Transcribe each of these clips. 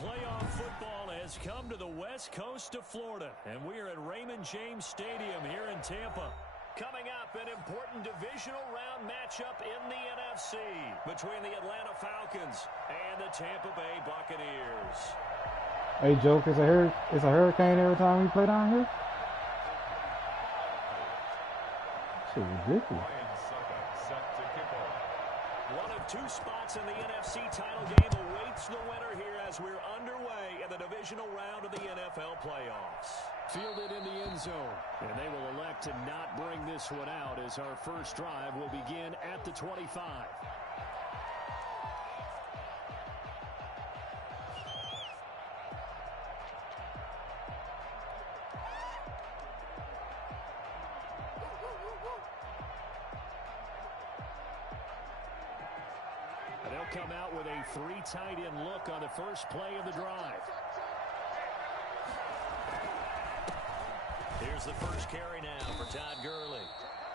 playoff football has come to the west coast of Florida, and we are at Raymond James Stadium here in Tampa. Coming up, an important divisional round matchup in the NFC between the Atlanta Falcons and the Tampa Bay Buccaneers. Hey, Joke, it's a hurricane every time we play down here? Shit ridiculous. One of two spots in the NFC title game awaits the winner here as we're underway in the divisional round of the NFL playoffs. Fielded in the end zone, and they will elect to not bring this one out as our first drive will begin at the 25. They'll come out with a three tight end look on the first play of the drive. Here's the first carry now for Todd Gurley.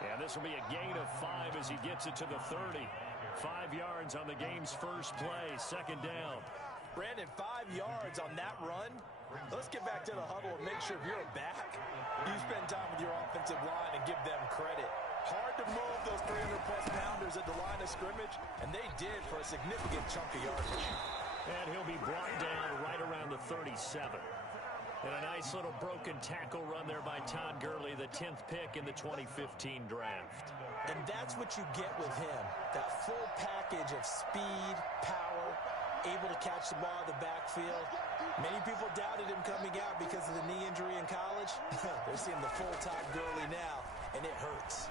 And this will be a gain of 5 as he gets it to the 30. 5 yards on the game's first play, second down. Brandon, 5 yards on that run. Let's get back to the huddle and make sure if you're a back, you spend time with your offensive line and give them credit. Hard to move those 300-plus pounders at the line of scrimmage, and they did for a significant chunk of yardage. And he'll be brought down right around the 37. And a nice little broken tackle run there by Todd Gurley, the 10th pick in the 2015 draft. And that's what you get with him, that full package of speed, power, able to catch the ball in the backfield. Many people doubted him coming out because of the knee injury in college. They're seeing the full Todd Gurley now, and it hurts.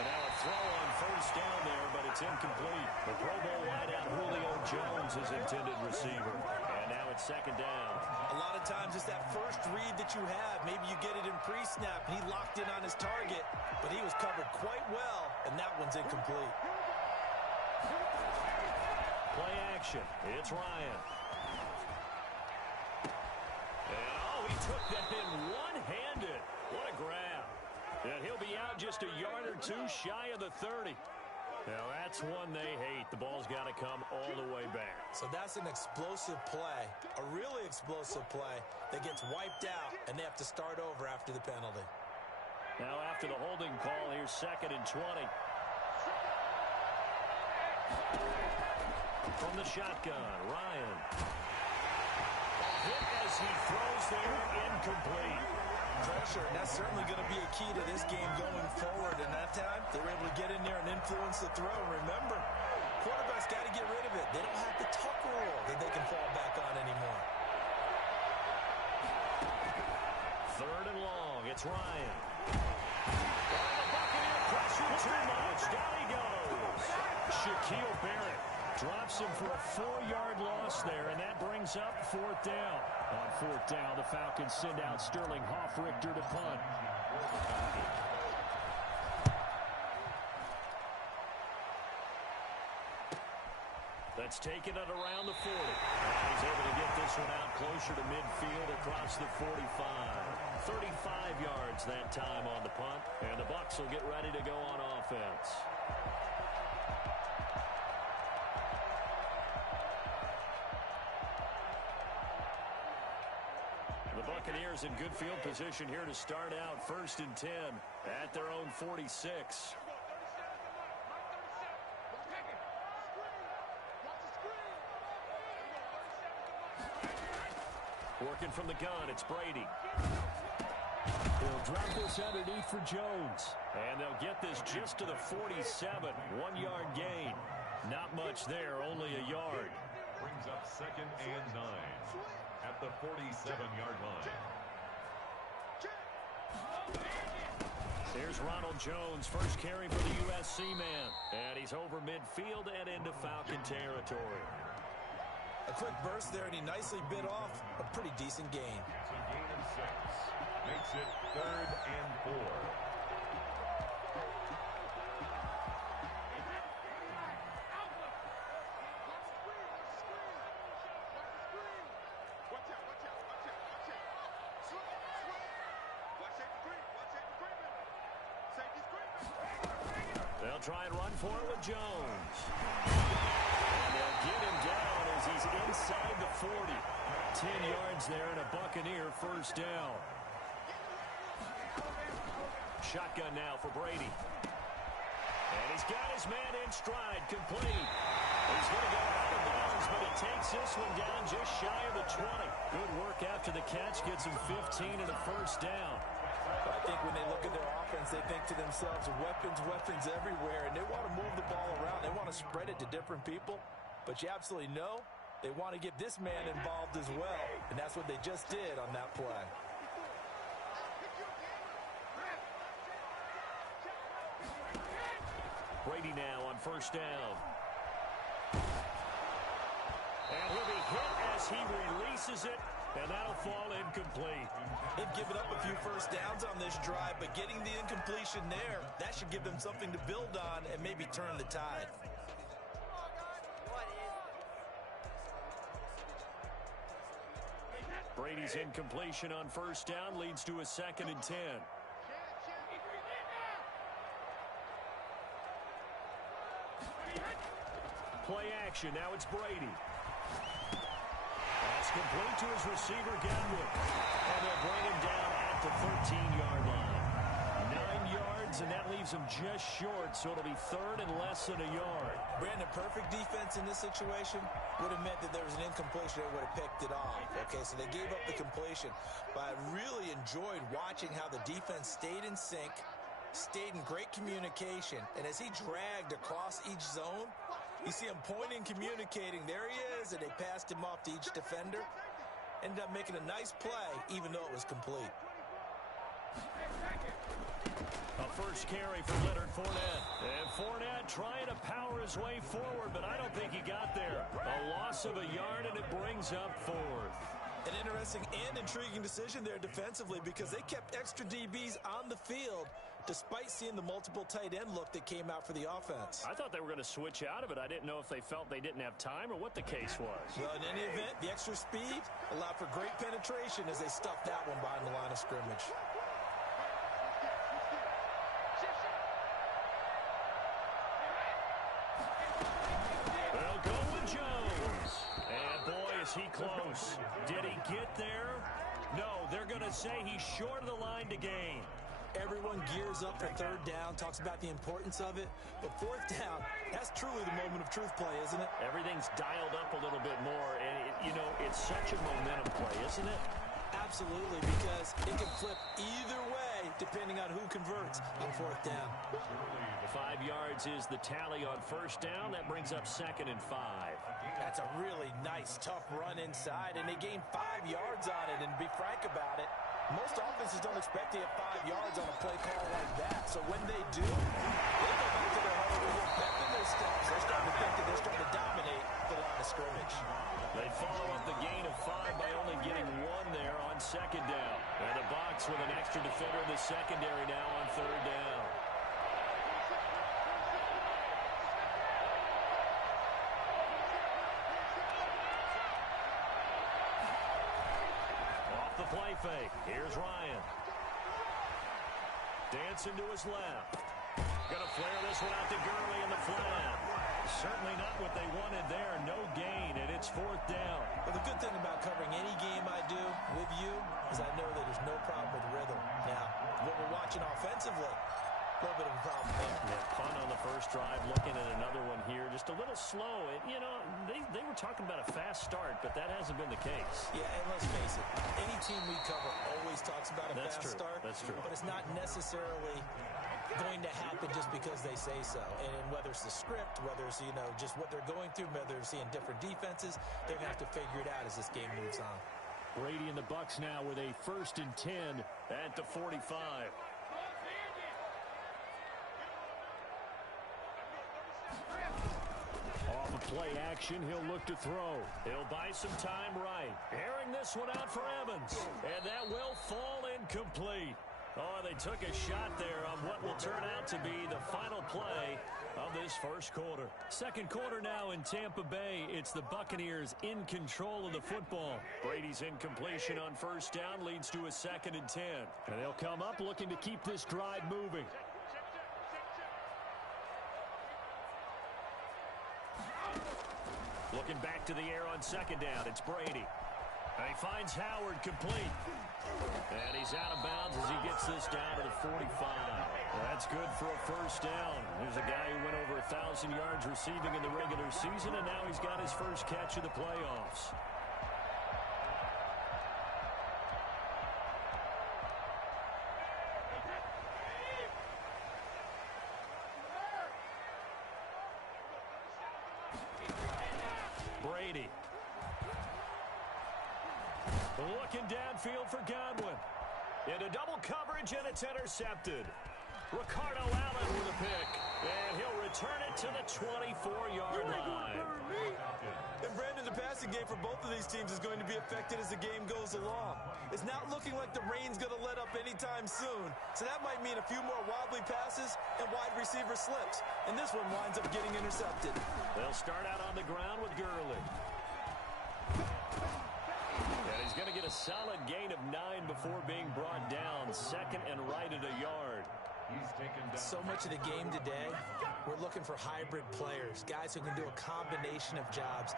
And now a throw on first down there, but it's incomplete. The Pro Bowl wideout Julio Jones is intended receiver. And now it's second down. A lot of times it's that first read that you have. Maybe you get it in pre-snap, and he locked in on his target, but he was covered quite well, and that one's incomplete. Play action. It's Ryan. And, he took that in one-handed. What a grab. And he'll be out just a yard or two shy of the 30. Now, that's one they hate. The ball's got to come all the way back. So that's an explosive play, a really explosive play that gets wiped out, and they have to start over after the penalty. Now, after the holding call, here's second and 20. From the shotgun, Ryan. Hit as he throws there, incomplete. Pressure, and that's certainly going to be a key to this game going forward. And that time, they were able to get in there and influence the throw. Remember, quarterbacks got to get rid of it. They don't have the tuck rule that they can fall back on anymore. Third and long, it's Ryan. The Buccaneer pressure too much. Down he goes. Shaquille Barrett drops him for a 4-yard loss there, and that brings up fourth down. On fourth down, the Falcons send out Sterling Hoffrichter to punt. That's taken it around the 40. And he's able to get this one out closer to midfield across the 45. 35 yards that time on the punt, and the Bucs will get ready to go on offense. The Buccaneers in good field position here to start out first and 10 at their own 46. Working from the gun, it's Brady. They'll drop this underneath for Jones. And they'll get this just to the 47, 1-yard gain. Not much there, only a yard. Brings up second and 9 at the 47-yard line. Here's Ronald Jones, first carry for the USC man. And he's over midfield and into Falcon territory. A quick burst there, and he nicely bit off a pretty decent gain. It's a gain of 6. Makes it 3rd and 4. They'll try and run for it with Jones. And they'll get him down as as he's inside the 40. 10 yards there and a Buccaneer first down. Shotgun now for Brady. And he's got his man in stride, complete. He's going to go out of bounds, but he takes this one down just shy of the 20. Good work after the catch, gets him 15 and a first down. I think when they look at their offense, they think to themselves, weapons, weapons everywhere, and they want to move the ball around. They want to spread it to different people, but you absolutely know they want to get this man involved as well, and that's what they just did on that play. Brady now on first down. And he'll be hit as he releases it, and that'll fall incomplete. They've given up a few first downs on this drive, but getting the incompletion there, that should give them something to build on and maybe turn the tide. Brady's incompletion on first down leads to a 2nd and 10. Play action. Now it's Brady. That's complete to his receiver, Gadwood. And they'll bring him down at the 13-yard line. 9 yards, and that leaves him just short, so it'll be 3rd and less than a yard. Brandon, perfect defense in this situation would have meant that there was an incompletion. They would have picked it off. Okay, so they gave up the completion. But I really enjoyed watching how the defense stayed in sync, stayed in great communication, and as he dragged across each zone, you see him pointing, communicating. There he is, and they passed him off to each defender. Ended up making a nice play, even though it was complete. A first carry for Leonard Fournette. And Fournette trying to power his way forward, but I don't think he got there. A loss of a yard, and it brings up 4th. An interesting and intriguing decision there defensively because they kept extra DBs on the field despite seeing the multiple tight end look that came out for the offense. I thought they were going to switch out of it. I didn't know if they felt they didn't have time or what the case was. Well, in any event, the extra speed allowed for great penetration as they stuffed that one behind the line of scrimmage. They'll go with Jones. And boy, is he close. Did he get there? No, they're going to say he's short of the line to gain. Everyone gears up for 3rd down, talks about the importance of it. But 4th down, that's truly the moment of truth play, isn't it? Everything's dialed up a little bit more. And, it's such a momentum play, isn't it? Absolutely, because it can flip either way depending on who converts on 4th down. 5 yards is the tally on first down. That brings up 2nd and 5. That's a really nice, tough run inside, and they gained 5 yards on it. And to be frank about it, most offenses don't expect to get 5 yards on a play call like that. So when they do, they go back to their huddle with a pep in their steps. They're starting to think that they're starting to dominate the line of scrimmage. They follow up the gain of 5 by only getting 1 there on 2nd down. And the box with an extra defender in the secondary now on 3rd down. Play fake. Here's Ryan. Dancing to his left. Gonna flare this one out to Gurley in the flat. Certainly not what they wanted there. No gain, and it's 4th down. Well, the good thing about covering any game I do with you is I know that there's no problem with rhythm. Now, what we're watching offensively, a little bit of a problem there. Yeah, punt on the first drive, looking at another one here. Just a little slow. They were talking about a fast start, but that hasn't been the case. Yeah, and let's face it, any team we cover always talks about a fast start. That's true. But it's not necessarily going to happen just because they say so. And whether it's the script, whether it's, just what they're going through, whether they're seeing different defenses, they're going to have to figure it out as this game moves on. Brady and the Bucs now with a 1st and 10 at the 45. Off of play action, he'll look to throw. He'll buy some time right. Airing this one out for Evans. And that will fall incomplete. Oh, they took a shot there on what will turn out to be the final play of this first quarter. 2nd quarter now in Tampa Bay. It's the Buccaneers in control of the football. Brady's incompletion on first down leads to a 2nd and 10. And they'll come up looking to keep this drive moving. Looking back to the air on second down. It's Brady. And he finds Howard complete. And he's out of bounds as he gets this down to the 45. Well, that's good for a first down. Here's a guy who went over 1,000 yards receiving in the regular season, and now he's got his first catch of the playoffs. Brady. Looking downfield for Godwin. Into double coverage, and it's intercepted. Ricardo Allen with a pick. And he'll return it to the 24-yard line. And Brandon, the passing game for both of these teams is going to be affected as the game goes along. It's not looking like the rain's going to let up anytime soon. So that might mean a few more wobbly passes and wide receiver slips. And this one winds up getting intercepted. They'll start out on the ground with Gurley. And he's going to get a solid gain of 9 before being brought down. Second and right at a yard. He's taken down. So much of the game today, we're looking for hybrid players, guys who can do a combination of jobs.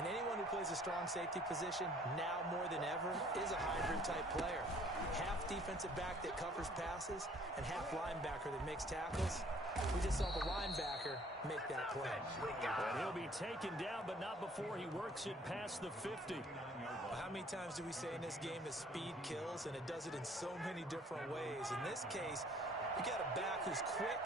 And anyone who plays a strong safety position, now more than ever, is a hybrid-type player. Half defensive back that covers passes, and half linebacker that makes tackles. We just saw the linebacker make that play. And he'll be taken down, but not before he works it past the 50. How many times do we say in this game that speed kills, and it does it in so many different ways? In this case, you got a back who's quick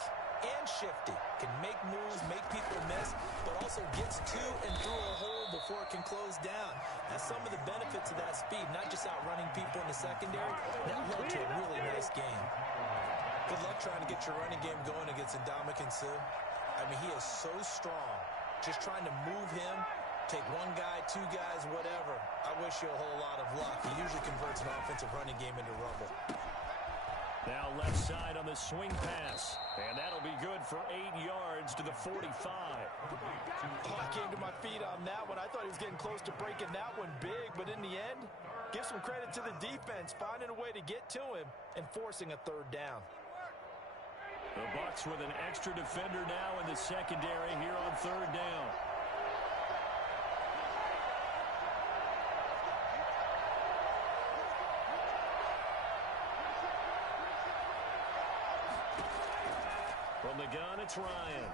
and shifty, can make moves, make people miss, but also gets to and through a hole before it can close down. That's some of the benefits of that speed, not just outrunning people in the secondary. That led to a really nice game. Good luck trying to get your running game going against Ndamukong Suh. I mean, he is so strong. Just trying to move him, take one guy, two guys, whatever. I wish you a whole lot of luck. He usually converts an offensive running game into rubble. Now left side on the swing pass. And that'll be good for 8 yards to the 45. Oh, I came to my feet on that one. I thought he was getting close to breaking that one big, but in the end, give some credit to the defense, finding a way to get to him and forcing a third down. The Bucs with an extra defender now in the secondary here on third down. From the gun, it's Ryan.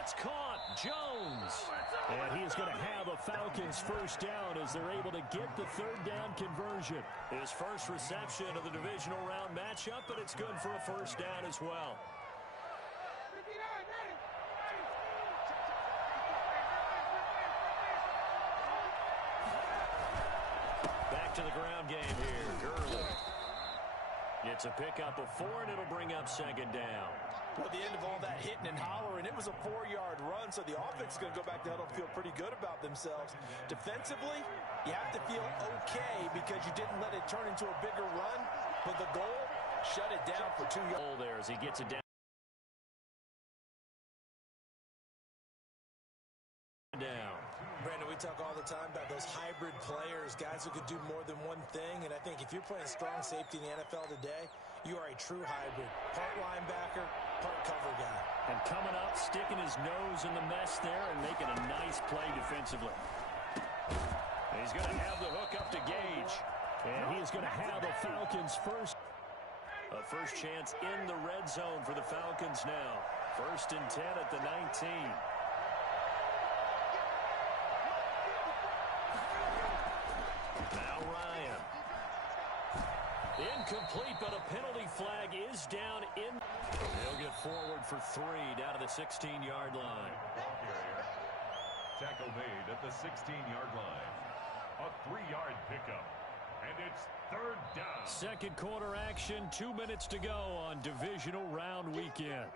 It's caught. Jones. And he is going to have a Falcons first down as they're able to get the third down conversion. His first reception of the divisional round matchup, but it's good for a first down as well. Back to the ground game here. Gurley gets a pickup of 4, and it'll bring up second down. Well, at the end of all that hitting and hollering, it was a 4-yard run, so the offense is going to go back to huddle and feel pretty good about themselves. Defensively, you have to feel okay because you didn't let it turn into a bigger run, but the goal, shut it down for 2 yards. There as he gets it down. Brandon, we talk all the time about those hybrid players, guys who could do more than one thing, and I think if you're playing strong safety in the NFL today, you are a true hybrid. Part linebacker, part cover guy. And coming up, sticking his nose in the mess there and making a nice play defensively. He's going to have the hook up to Gage. And he is going to have a Falcons a first chance in the red zone for the Falcons now. 1st and 10 at the 19. Now Ryan. Incomplete, but a penalty flag is down in. He'll get forward for 3 down to the 16-yard line. Tackle made at the 16-yard line. A 3-yard pickup. And it's third down. Second quarter action, 2 minutes to go on divisional round weekend.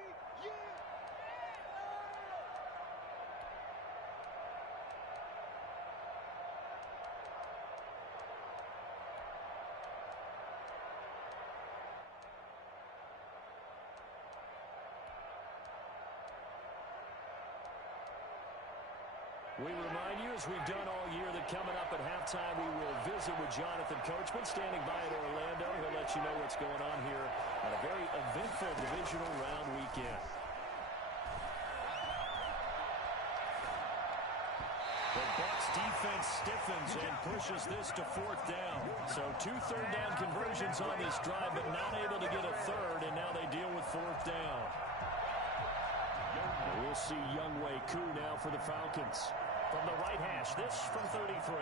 We remind you, as we've done all year, that coming up at halftime, we will visit with Jonathan Coachman standing by in Orlando. He'll let you know what's going on here on a very eventful divisional round weekend. defense stiffens and pushes this to fourth down. So 2 third-down conversions on this drive, but not able to get a third, and now they deal with fourth down. We'll see Younghoe Koo now for the Falcons. From the right hash, this from 33.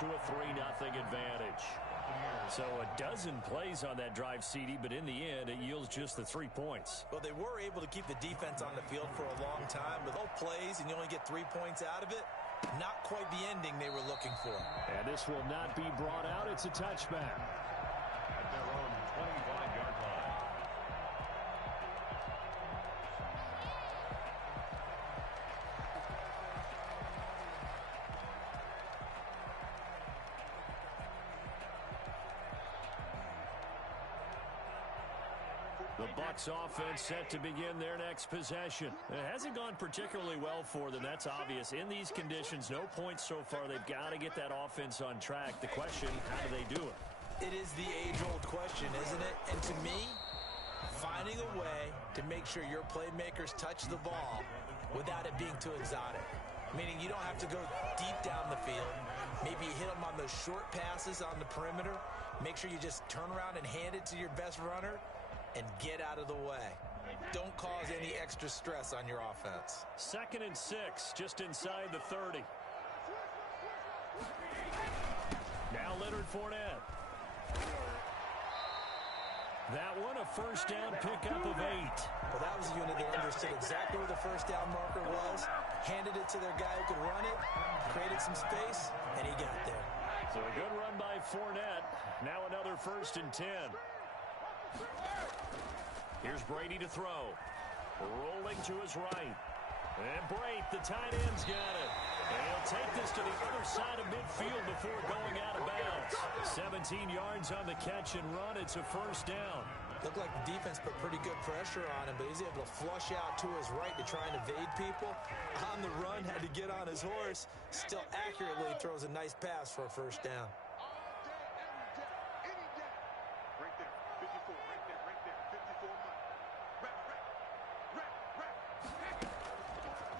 To a 3-0 advantage. So a dozen plays on that drive, CD, but in the end, it yields just the 3 points. Well, they were able to keep the defense on the field for a long time, but those plays and you only get 3 points out of it, not quite the ending they were looking for. And this will not be brought out. It's a touchback. At their own 25-yard line. The Bucs offense set to begin their next possession. It hasn't gone particularly well for them. That's obvious. In these conditions, no points so far. They've got to get that offense on track. The question, how do they do it? It is the age-old question, isn't it? And to me, finding a way to make sure your playmakers touch the ball without it being too exotic. Meaning you don't have to go deep down the field. Maybe you hit them on those short passes on the perimeter. Make sure you just turn around and hand it to your best runner and get out of the way. Don't cause any extra stress on your offense. 2nd and 6, just inside the 30. Now Leonard Fournette. That one a first down pickup of 8. Well, that was a unit that understood exactly where the first down marker was, handed it to their guy who could run it, created some space, and he got there. So a good run by Fournette. Now another 1st and 10. Here's Brady to throw. Rolling to his right. And Brate, the tight end's got it. And he'll take this to the other side of midfield before going out of bounds. 17 yards on the catch and run. It's a first down. Looked like the defense put pretty good pressure on him, but he's able to flush out to his right to try and evade people. On the run, had to get on his horse. Still accurately throws a nice pass for a first down.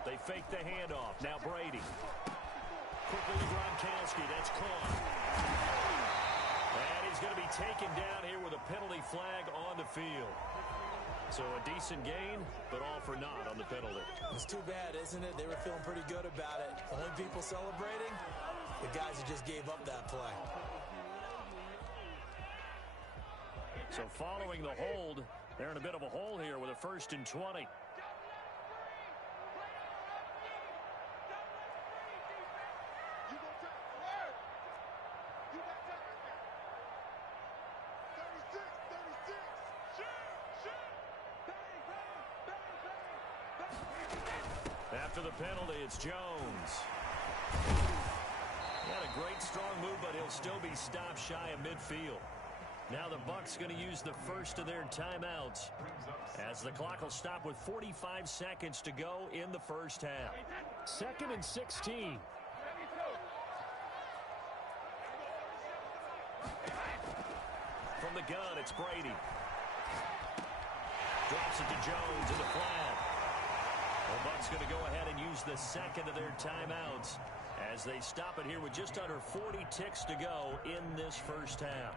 They fake the handoff. Now Brady. Quickly to Gronkowski. That's caught. And he's going to be taken down here with a penalty flag on the field. So a decent gain, but all for naught on the penalty. It's too bad, isn't it? They were feeling pretty good about it. Only people celebrating, the guys who just gave up that play. So following the hold, they're in a bit of a hole here with a 1st and 20. After the penalty, it's Jones. He had a great strong move, but he'll still be stopped shy of midfield. Now the Bucs going to use the first of their timeouts as the clock will stop with 45 seconds to go in the first half. 2nd and 16. From the gun, it's Brady. Drops it to Jones in the flat. The Bucs going to go ahead and use the 2nd of their timeouts as they stop it here with just under 40 ticks to go in this first half.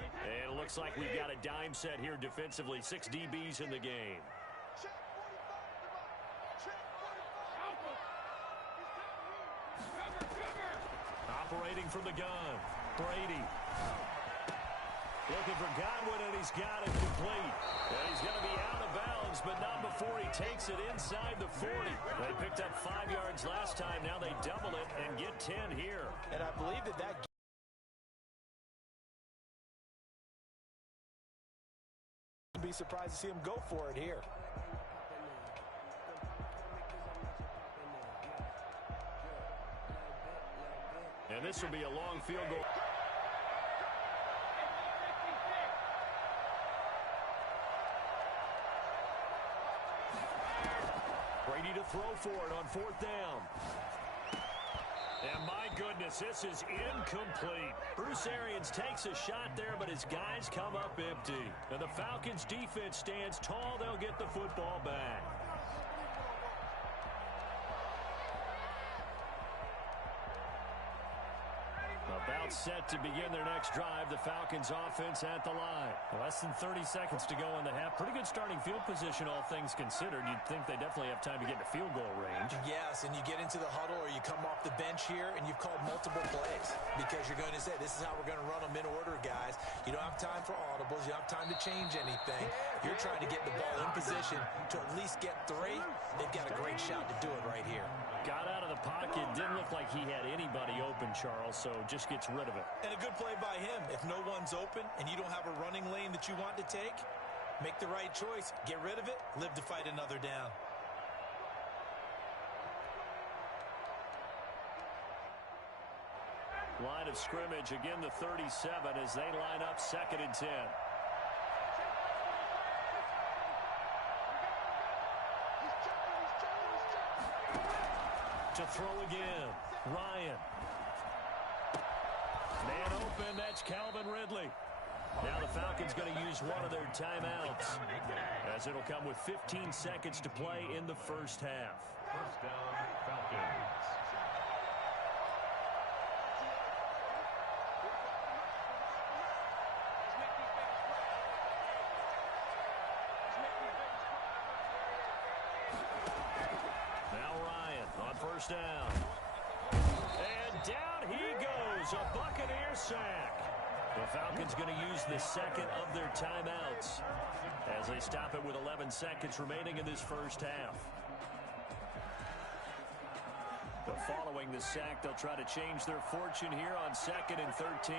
And it looks like we've got a dime set here defensively. 6 DBs in the game. Operating from the gun, Brady. Looking for Godwin, and he's got it complete. And he's going to be out of bounds, but not before he takes it inside the 40. They picked up 5 yards last time. Now they double it and get 10 here. And I believe that be surprised to see him go for it here. And this will be a long field goal. Brady to throw for it on 4th down. And my goodness, this is incomplete. Bruce Arians takes a shot there, but his guys come up empty. And the Falcons' defense stands tall. They'll get the football back. About set to begin their next drive. The Falcons offense at the line. Less than 30 seconds to go in the half. Pretty good starting field position, all things considered. You'd think they definitely have time to get to field goal range. Yes, and you get into the huddle or you come off the bench here and you've called multiple plays because you're going to say, this is how we're going to run them in order, guys. You don't have time for audibles. You don't have time to change anything. You're trying to get the ball in position to at least get 3. They've got a great shot to do it right here. Got out of the pocket. Didn't look like he had anybody open, Charles, so just gets rid of it. And a good play by him. If no one's open and you don't have a running lane that you want to take, make the right choice. Get rid of it. Live to fight another down. Line of scrimmage, again the 37 as they line up 2nd and 10. To throw again, Ryan. Man open, that's Calvin Ridley. Now the Falcons going to use one of their timeouts as it'll come with 15 seconds to play in the first half. First down, Falcons. First down. And down he goes. A Buccaneer sack. The Falcons going to use the second of their timeouts as they stop it with 11 seconds remaining in this first half. But following the sack, they'll try to change their fortune here on 2nd and 13.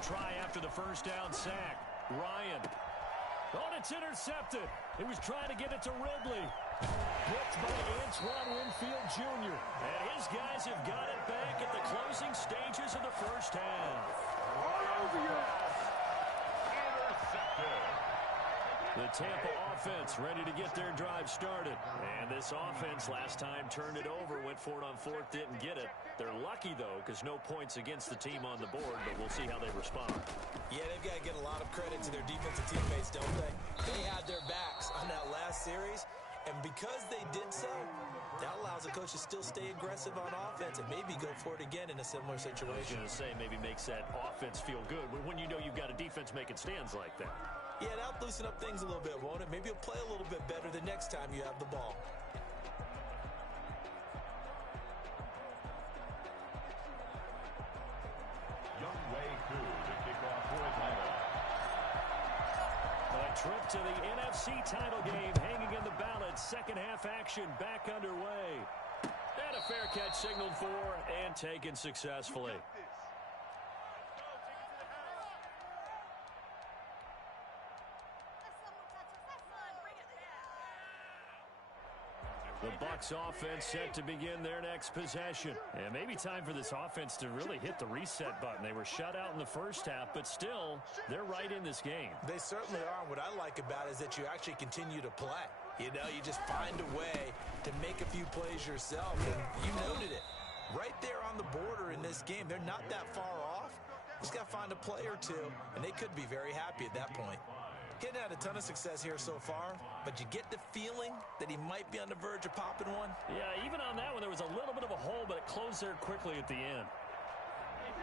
Try after the first down sack. Ryan. Oh, and it's intercepted. He was trying to get it to Ridley. Picked by Antoine Winfield Jr. And his guys have got it back at the closing stages of the first half. The Tampa offense ready to get their drive started. And this offense last time turned it over, went for it on 4th, didn't get it. They're lucky, though, because no points against the team on the board, but we'll see how they respond. Yeah, they've got to get a lot of credit to their defensive teammates, don't they? They had their backs on that last series, and because they did so, that allows the coach to still stay aggressive on offense and maybe go for it again in a similar situation. I was going to say maybe makes that offense feel good when you know you've got a defense making stands like that. Yeah, that'll loosen up things a little bit, won't it? Maybe you'll play a little bit better the next time you have the ball. A trip to the NFC title game hanging in the balance. Second half action back underway. And a fair catch signaled for and taken successfully. The Bucs offense set to begin their next possession. And maybe time for this offense to really hit the reset button. They were shut out in the first half, but still, they're right in this game. They certainly are. What I like about it is that you actually continue to play. You know, you just find a way to make a few plays yourself, and you noted it. Right there on the border in this game, they're not that far off. Just got to find a play or two, and they could be very happy at that point. He hadn't had a ton of success here so far, but you get the feeling that he might be on the verge of popping one. Yeah, even on that one, there was a little bit of a hole, but it closed there quickly at the end.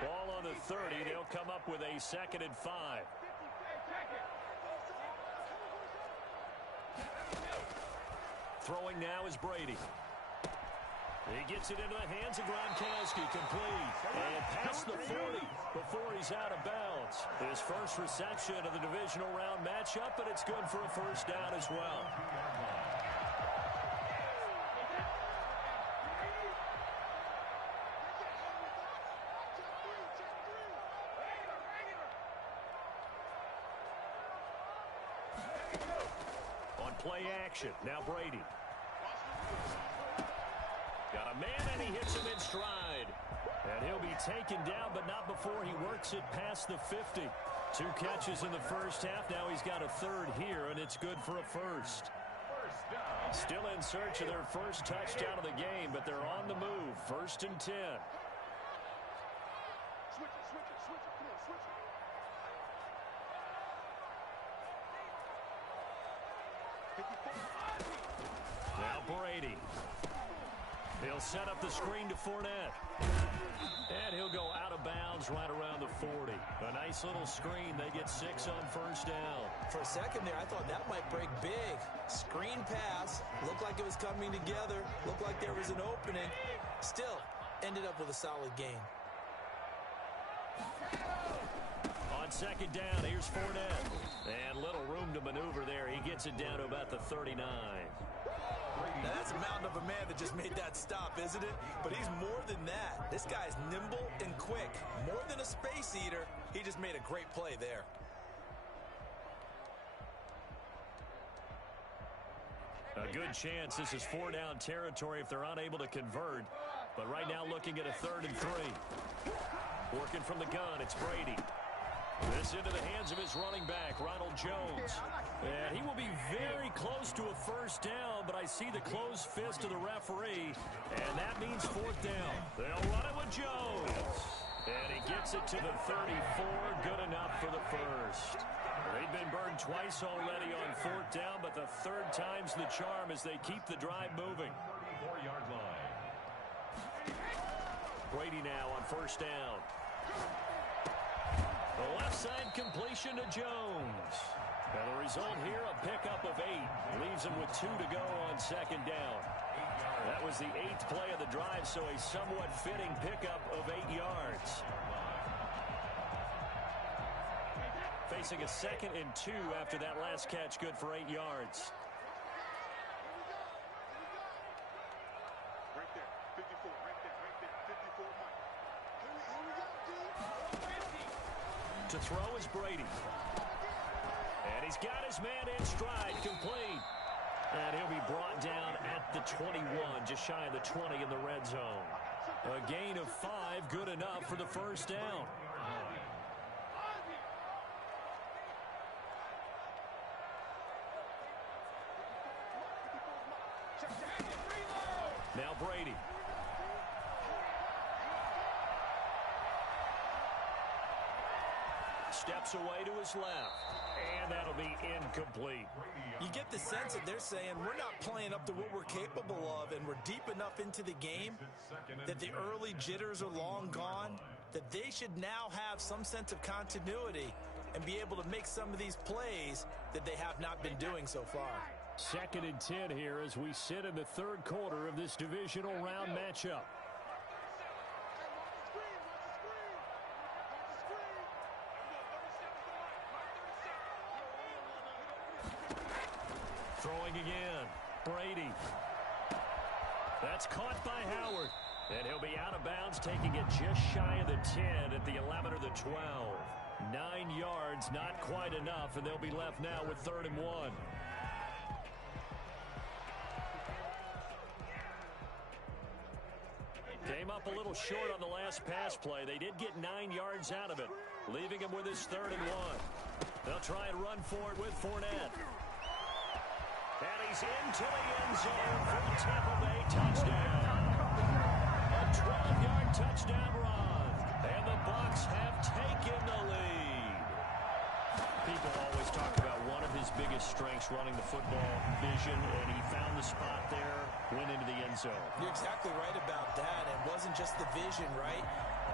Ball on the 30. They'll come up with a 2nd and 5. Throwing now is Brady. He gets it into the hands of Gronkowski, complete. And past the 40 before he's out of bounds. His first reception of the divisional round matchup, but it's good for a first down as well. On play action, now Brady. Got a man, and he hits him in stride. And he'll be taken down, but not before he works it past the 50. 2 catches in the first half. Now he's got a third here, and it's good for a first. Still in search of their first touchdown of the game, but they're on the move. 1st and 10. Now Brady. He'll set up the screen to Fournette. And he'll go out of bounds right around the 40. A nice little screen. They get 6 on 1st down. For a second there, I thought that might break big. Screen pass. Looked like it was coming together. Looked like there was an opening. Still, ended up with a solid gain. On 2nd down, here's Fournette. And little room to maneuver there. He gets it down to about the 39. Now that's a mountain of a man that just made that stop, isn't it? But he's more than that. This guy's nimble and quick. More than a space eater, he just made a great play there. A good chance this is 4-down territory if they're unable to convert. But right now looking at a 3rd and 3. Working from the gun, it's Brady. This into the hands of his running back, Ronald Jones. And he will be very close to a 1st down, but I see the closed fist of the referee, and that means 4th down. They'll run it with Jones. And he gets it to the 34, good enough for the first. They've been burned twice already on 4th down, but the 3rd time's the charm as they keep the drive moving. 34-yard line. Brady now on 1st down. The left side completion to Jones. And the result here, a pickup of 8. Leaves him with 2 to go on 2nd down. That was the 8th play of the drive, so a somewhat fitting pickup of 8 yards. Facing a 2nd and 2 after that last catch, good for 8 yards. Right there, 54, right there, 54, Mike. Here we go, dude. To throw is Brady. And he's got his man in stride, complete. And he'll be brought down at the 21, just shy of the 20 in the red zone. A gain of 5, good enough for the 1st down. Now Brady. Steps away to his left. And that'll be incomplete. You get the sense that they're saying we're not playing up to what we're capable of, and we're deep enough into the game that the early jitters are long gone, that they should now have some sense of continuity and be able to make some of these plays that they have not been doing so far. 2nd and 10 here as we sit in the 3rd quarter of this divisional round matchup. Throwing again. Brady. That's caught by Howard. And he'll be out of bounds, taking it just shy of the 10 at the 11 or the 12. 9 yards, not quite enough, and they'll be left now with 3rd and 1. Came up a little short on the last pass play. They did get 9 yards out of it, leaving him with his 3rd and 1. They'll try and run for it with Fournette. And he's into the end zone for a Tampa Bay touchdown. A 12-yard touchdown run. And the Bucs have taken the lead. People always talk about one of his biggest strengths running the football, vision, and he found the spot there, went into the end zone. You're exactly right about that. It wasn't just the vision, right?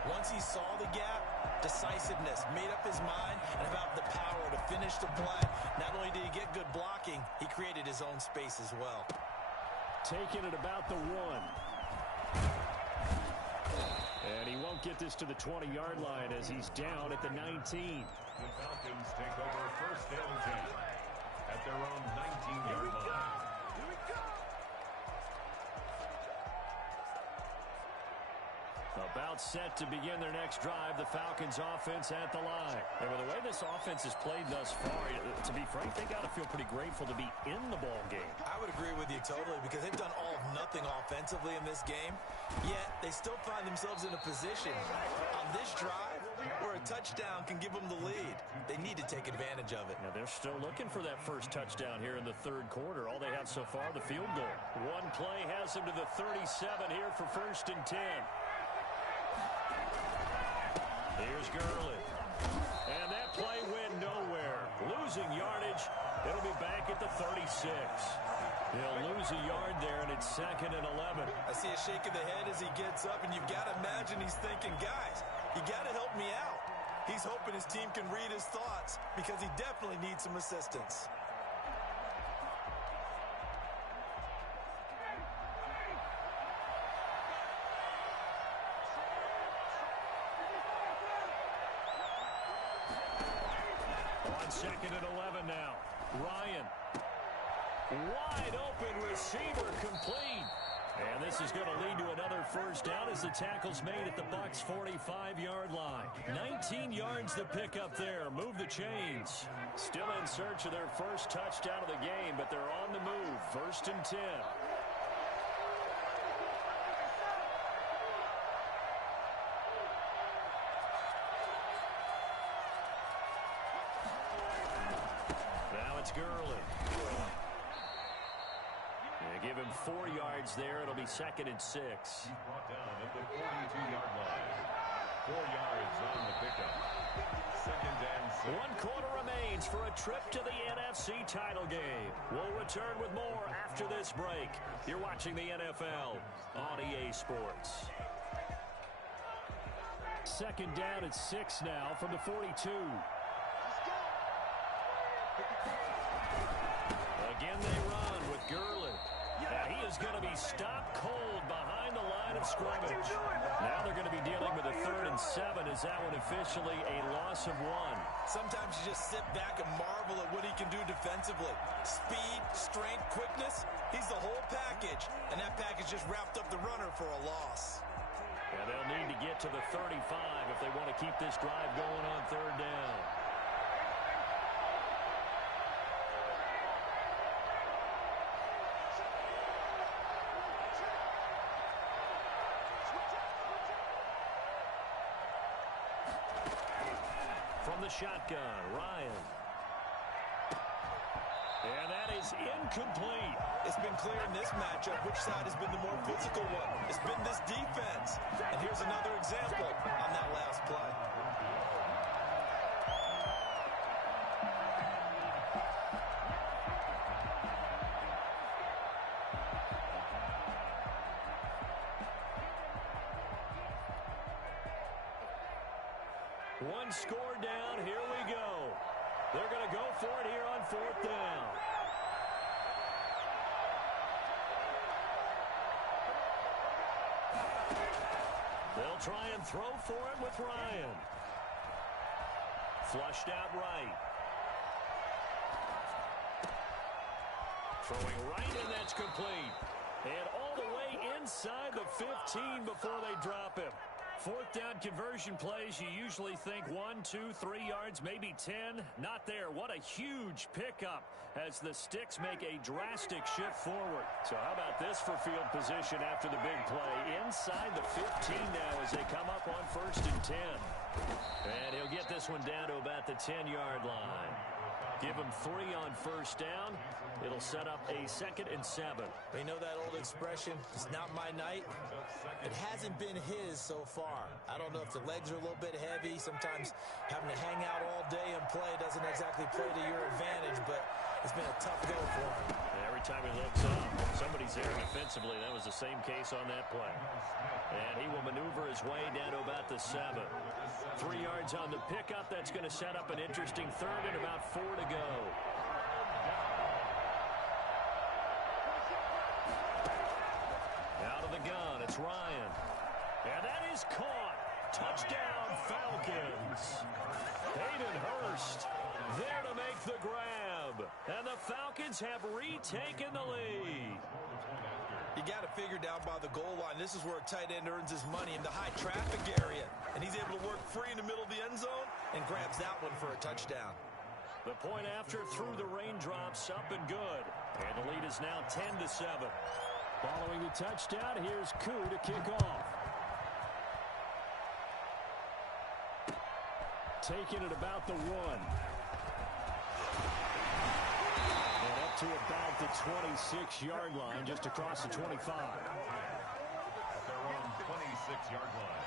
Once he saw the gap, decisiveness, made up his mind, and about the power to finish the play. Not only did he get good blocking, he created his own space as well. Taking it about the 1. And he won't get this to the 20-yard line as he's down at the 19. The Falcons take over 1st and 10 at their own 19-yard line. Here we go. About set to begin their next drive, the Falcons offense at the line. And with the way this offense has played thus far, to be frank, they got to feel pretty grateful to be in the ball game. I would agree with you totally because they've done all of nothing offensively in this game, yet they still find themselves in a position on this drive where a touchdown can give them the lead. They need to take advantage of it. Now they're still looking for that first touchdown here in the third quarter. All they have so far, the field goal. One play has them to the 37 here for 1st and 10. Here's Gurley. And that play went nowhere. Losing yardage. It'll be back at the 36. He'll lose a yard there, and it's 2nd and 11. I see a shake of the head as he gets up, and you've got to imagine he's thinking, guys, you got to help me out. He's hoping his team can read his thoughts because he definitely needs some assistance. On 2nd and 11 now. Ryan. Wide open receiver complete. And this is going to lead to another first down as the tackle's made at the Bucs' 45-yard line. 19 yards to pick up there. Move the chains. Still in search of their first touchdown of the game, but they're on the move. 1st and 10. Now it's Gurley. Give him 4 yards there. It'll be 2nd and 6. He's brought down at the 42-yard line. 4 yards on the pickup. 2nd and 6. 1 quarter remains for a trip to the NFC title game. We'll return with more after this break. You're watching the NFL on EA Sports. 2nd down at 6 now from the 42. Again they run with Gurley. And he is going to be stopped cold behind the line of scrimmage. Now they're going to be dealing with a 3rd and 7 as that one officially a loss of 1. Sometimes you just sit back and marvel at what he can do defensively. Speed, strength, quickness, he's the whole package. And that package just wrapped up the runner for a loss. And they'll need to get to the 35 if they want to keep this drive going on 3rd down. From the shotgun, Ryan. And that is incomplete. It's been clear in this matchup which side has been the more physical one. It's been this defense. And here's another example on that last play. One score down. Here we go. They're going to go for it here on 4th down. They'll try and throw for it with Ryan. Flushed out right. Throwing right, and that's complete. And all the way inside the 15 before they drop him. 4th down conversion plays, you usually think 1, 2, 3 yards, maybe 10. Not there. What a huge pickup as the Sticks make a drastic shift forward. So how about this for field position after the big play? Inside the 15 now as they come up on 1st and 10. And he'll get this one down to about the 10-yard line. Give him 3 on 1st down. It'll set up a 2nd and 7. You know that old expression, it's not my night? It hasn't been his so far. I don't know if the legs are a little bit heavy. Sometimes having to hang out all day and play doesn't exactly play to your advantage, but it's been a tough go for him. And every time he looks up, somebody's there defensively. That was the same case on that play. And he will maneuver his way down to about the 7. 3 yards on the pickup. That's going to set up an interesting 3rd and about 4 to go. Out of the gun, it's Ryan. And that is caught. Touchdown, Falcons. Hayden Hurst there to make the grab. And the Falcons have retaken the lead. You You got to figure down by the goal line. This is where a tight end earns his money in the high traffic area. And he's able to work free in the middle of the end zone and grabs that one for a touchdown. The point after through the raindrops, up and good. And the lead is now 10-7. Following the touchdown, here's Koo to kick off. Taking it about the 1. And up to about the 26-yard line, just across the 25. At their own 26-yard line.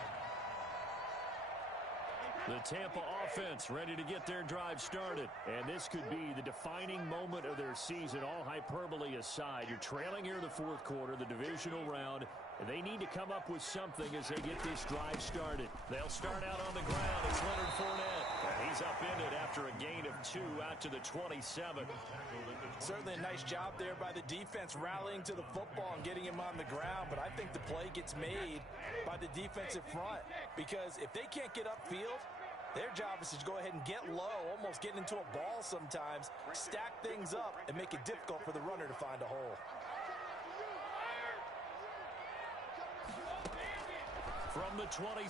The Tampa offense ready to get their drive started. And this could be the defining moment of their season, all hyperbole aside. You're trailing here in the fourth quarter, the divisional round. And they need to come up with something as they get this drive started. They'll start out on the ground. It's Leonard Fournette. And he's upended after a gain of 2 out to the 27. Certainly a nice job there by the defense rallying to the football and getting him on the ground. But I think the play gets made by the defensive front. Because if they can't get upfield, their job is to go ahead and get low, almost get into a ball sometimes, stack things up, and make it difficult for the runner to find a hole. From the 27,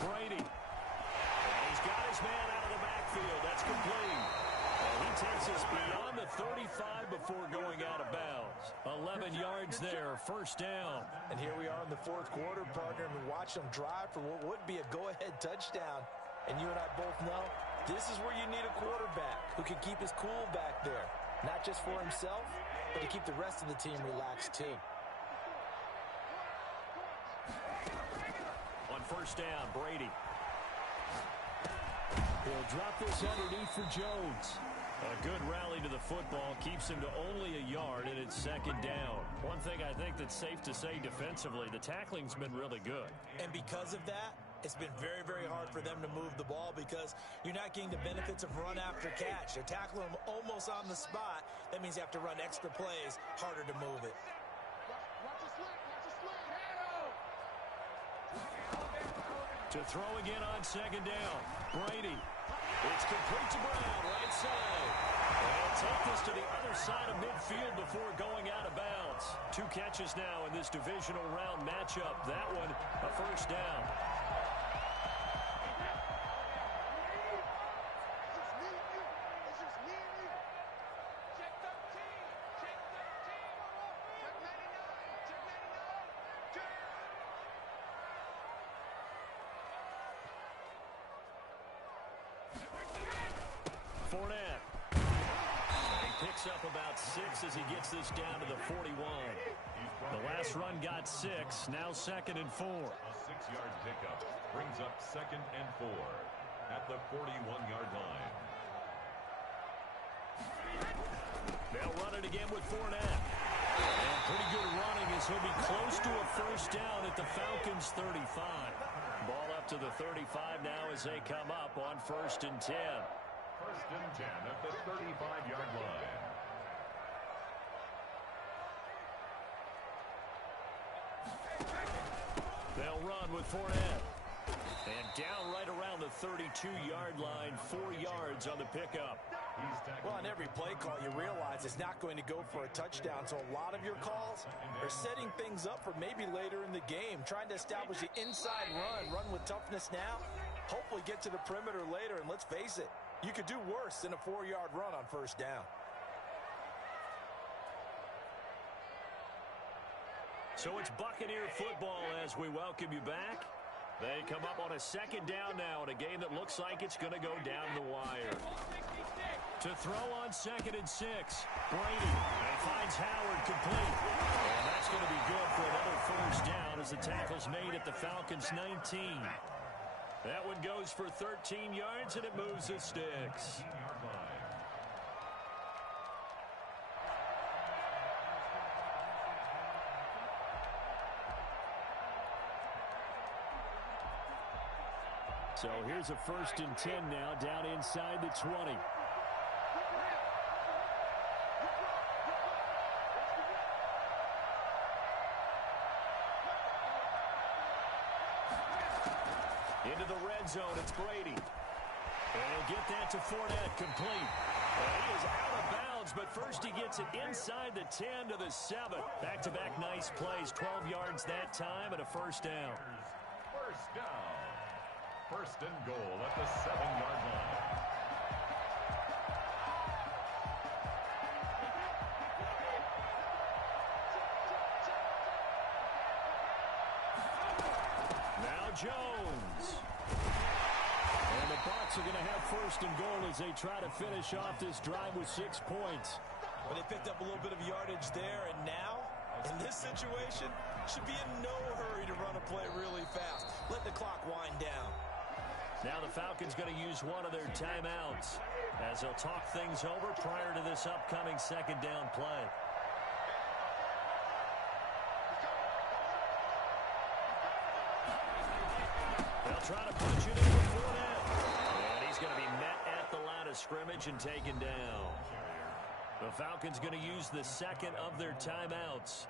Brady. And he's got his man out of the backfield. That's complete. And he takes us beyond the 35 before going out of bounds. 11 yards there, first down. And here we are in the fourth quarter, partner, and we watch them drive for what would be a go-ahead touchdown. And you and I both know this is where you need a quarterback who can keep his cool back there. Not just for himself, but to keep the rest of the team relaxed too. On first down, Brady. He'll drop this underneath for Jones. A good rally to the football keeps him to only a yard, and it's second down. One thing I think that's safe to say defensively, the tackling's been really good. And because of that, it's been very, very hard for them to move the ball because you're not getting the benefits of run after catch. They're tackling them almost on the spot. That means you have to run extra plays, harder to move it. To throw again on second down. Brady. It's complete to Brown, right side. And he'll take this to the other side of midfield before going out of bounds. 2 catches now in this divisional round matchup. That one, a first down. Fournette. He picks up about 6 as he gets this down to the 41. The last run got 6, now second and 4. A 6-yard pickup brings up second and 4 at the 41-yard line. They'll run it again with Fournette. And pretty good running as he'll be close to a first down at the Falcons' 35. Ball up to the 35 now as they come up on first and 10. First and 10 at the 35-yard line. They'll run with Fournette. And down right around the 32-yard line, 4 yards on the pickup. Well, on every play call, you realize it's not going to go for a touchdown. So a lot of your calls are setting things up for maybe later in the game, trying to establish the inside run with toughness now, hopefully get to the perimeter later. And let's face it, you could do worse than a 4-yard run on first down. So it's Buccaneer football as we welcome you back. They come up on a second down now in a game that looks like it's going to go down the wire. To throw on second and 6, Brady, and finds Howard complete. And that's going to be good for another first down as the tackle's made at the Falcons' 19. That one goes for 13 yards, and it moves the sticks. So here's a first and 10 now, down inside the 20. Into the red zone, it's Brady. And he'll get that to Fournette, complete. He is out of bounds, but first he gets it inside the 10 to the 7. Back-to-back nice plays, 12 yards that time and a first down. First down. First and goal at the 7-yard line. Now Jones. And the Bucs are going to have first and goal as they try to finish off this drive with 6 points. Well, they picked up a little bit of yardage there, and now, in this situation, should be in no hurry to run a play really fast. Let the clock wind down. Now the Falcons going to use one of their timeouts as they'll talk things over prior to this upcoming second down play. They'll try to punch it in before that. And he's going to be met at the line of scrimmage and taken down. The Falcons going to use the second of their timeouts.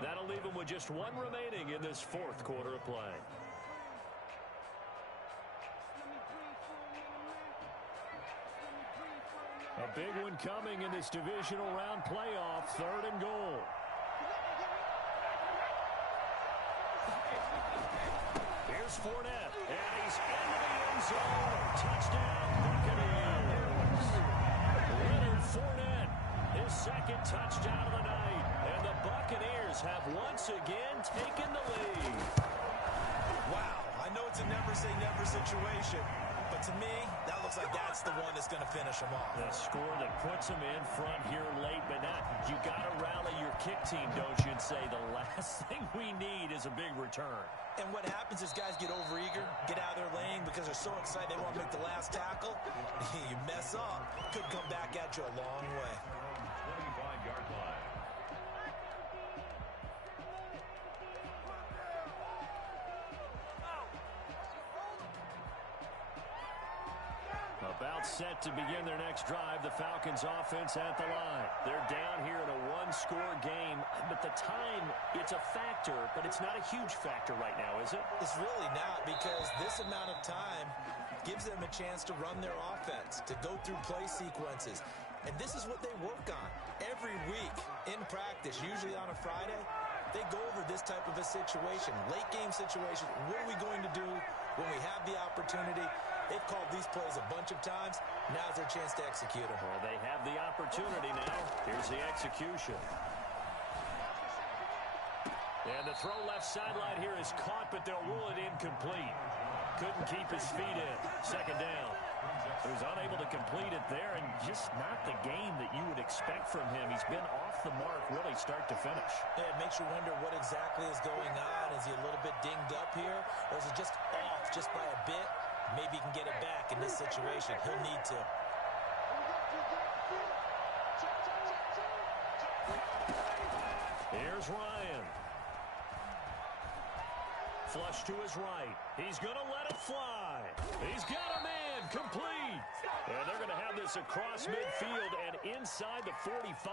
That'll leave them with just one remaining in this fourth quarter of play. A big one coming in this divisional round playoff, third and goal. Here's Fournette, and he's into the end zone. Touchdown, Buccaneers. Leonard Fournette, his second touchdown of the night. And the Buccaneers have once again taken the lead. Wow, I know it's a never-say-never situation, but to me, that looks like that's the one that's going to finish them off. The score that puts them in front here late, but not. You got to rally your kick team, don't you, and say the last thing we need is a big return. And what happens is guys get overeager, get out of their lane because they're so excited they want to make the last tackle. You mess up, could come back at you a long way. 25-yard line. About set to begin their next drive, the Falcons offense at the line. They're down here in a one-score game, but the time, it's a factor, but it's not a huge factor right now, is it? It's really not, because this amount of time gives them a chance to run their offense, to go through play sequences. And this is what they work on every week in practice, usually on a Friday. They go over this type of a situation, late game situation. What are we going to do when we have the opportunity? They've called these plays a bunch of times. Now's their chance to execute them. Well, they have the opportunity now. Here's the execution. And the throw left sideline here is caught, but they'll rule it incomplete. Couldn't keep his feet in. Second down. He was unable to complete it there, and just not the game that you would expect from him. He's been off the mark really start to finish. Yeah, it makes you wonder what exactly is going on. Is he a little bit dinged up here, or is it just off just by a bit? Maybe he can get it back in this situation. He'll need to. Here's Ryan. Flush to his right. He's going to let it fly. He's got a man. Complete. And they're going to have this across midfield and inside the 45.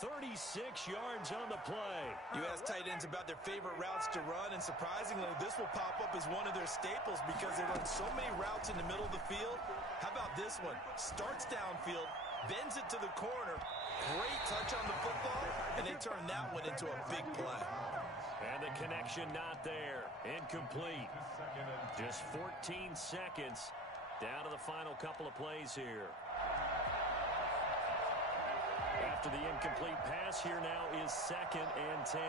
36 yards on the play. You ask tight ends about their favorite routes to run, and surprisingly, this will pop up as one of their staples because they run so many routes in the middle of the field. How about this one? Starts downfield, bends it to the corner. Great touch on the football, and they turn that one into a big play. And the connection not there. Incomplete. Just 14 seconds down to the final couple of plays here. After the incomplete pass, here now is 2nd and 10.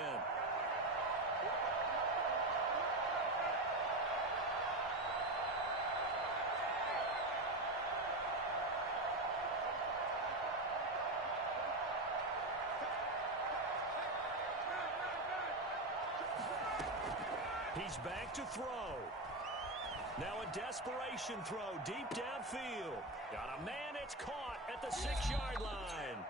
He's back to throw. Now a desperation throw deep downfield. Got a man, it's caught at the 6-yard line.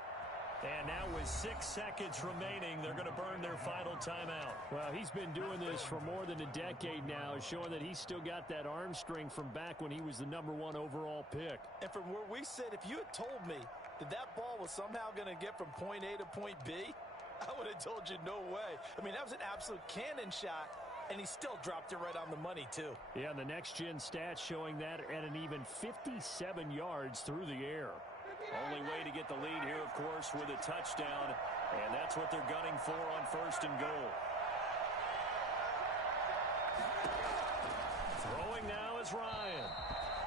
And now with 6 seconds remaining, they're going to burn their final timeout. Well, he's been doing this for more than a decade now, showing that he's still got that arm strength from back when he was the #1 overall pick. And from where we sit, if you had told me that that ball was somehow going to get from point A to point B, I would have told you no way. I mean, that was an absolute cannon shot, and he still dropped it right on the money, too. Yeah, and the next-gen stats showing that at an even 57 yards through the air. Only way to get the lead here, of course, with a touchdown, and that's what they're gunning for on 1st and goal. Throwing now is Ryan.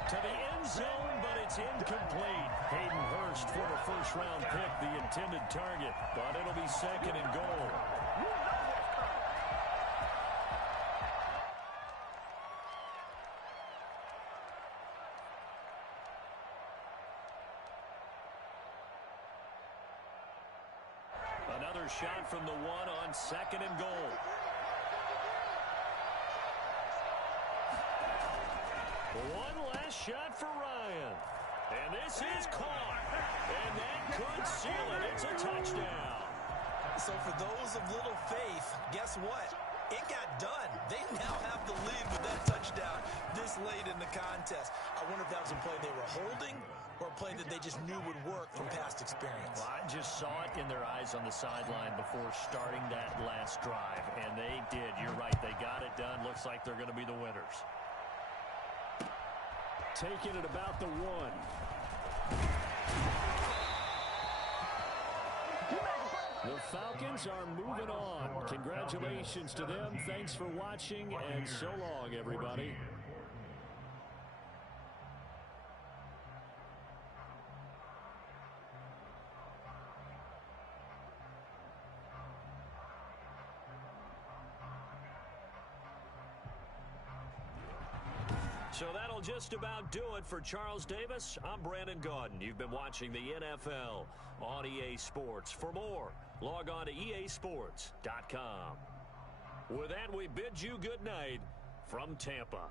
To the end zone, but it's incomplete. Hayden Hurst, former first-round pick, the intended target, but it'll be 2nd and goal. Another shot from the 1 on 2nd and goal. One last shot for Ryan. And this is caught. And that could seal it. It's a touchdown. So for those of little faith, guess what? It got done. They now have the lead with that touchdown this late in the contest. I wonder if that was a play they were holding or a play that they just knew would work from past experience. Well, I just saw it in their eyes on the sideline before starting that last drive, and they did. You're right. They got it done. Looks like they're going to be the winners. Taking it about the 1. The Falcons are moving on. Congratulations to them. Thanks for watching, and so long, everybody. So that'll just about do it for Charles Davis. I'm Brandon Gaudin. You've been watching the NFL on EA Sports. For more, log on to easports.com. With that, we bid you good night from Tampa.